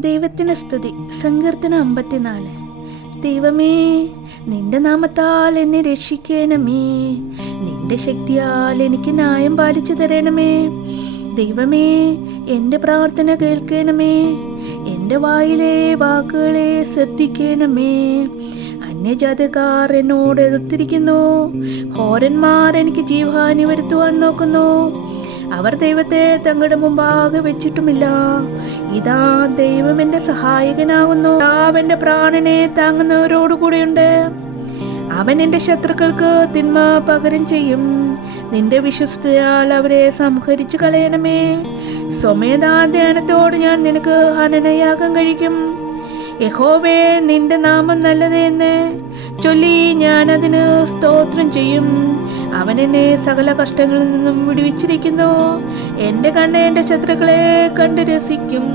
ദൈവത്തിന് സ്തുതി. സങ്കീർത്തനം അമ്പത്തിനാല്. ദൈവമേ നിന്റെ നാമത്താൽ എന്നെ രക്ഷിക്കണമേ. നിന്റെ ശക്തിയാൽ എനിക്ക് ന്യായം പാലിച്ചു തരണമേ. ദൈവമേ എന്റെ പ്രാർത്ഥന കേൾക്കണമേ. എന്റെ വായിലെ വാക്കുകളെ ശ്രദ്ധിക്കണമേ. അന്യജാതിക്കാർ എന്നോട് എതിർത്തിരിക്കുന്നു. ഹോരന്മാർ എനിക്ക് ജീവഹാനി വരുത്തുവാൻ നോക്കുന്നു. അവർ ദൈവത്തെ തങ്ങളുടെ മുമ്പാകെ വെച്ചിട്ടുമില്ല. ഇതാ ദൈവം എന്റെ സഹായകനാകുന്നു. അവന്റെ പ്രാണനെ താങ്ങുന്നവരോടുകൂടെയുണ്ട്. അവൻ എന്റെ ശത്രുക്കൾക്ക് തിന്മ പകരം ചെയ്യും. നിന്റെ വിശ്വസ്തയാൽ അവരെ സംഹരിച്ചു കളയണമേ. സ്വമേധാധ്യാനത്തോട് ഞാൻ നിനക്ക് ഹനനയാകം കഴിക്കും. യഹോവേ നിന്റെ നാമം നല്ലത് എന്ന് ചൊല്ലി ഞാൻ അതിന് സ്തോത്രം ചെയ്യും. അവൻ എന്നെ സകല കഷ്ടങ്ങളിൽ നിന്നും വിടുവിച്ചിരിക്കുന്നു. എന്റെ കണ്ണ് എന്റെ ശത്രുക്കളെ കണ്ട് രസിക്കും.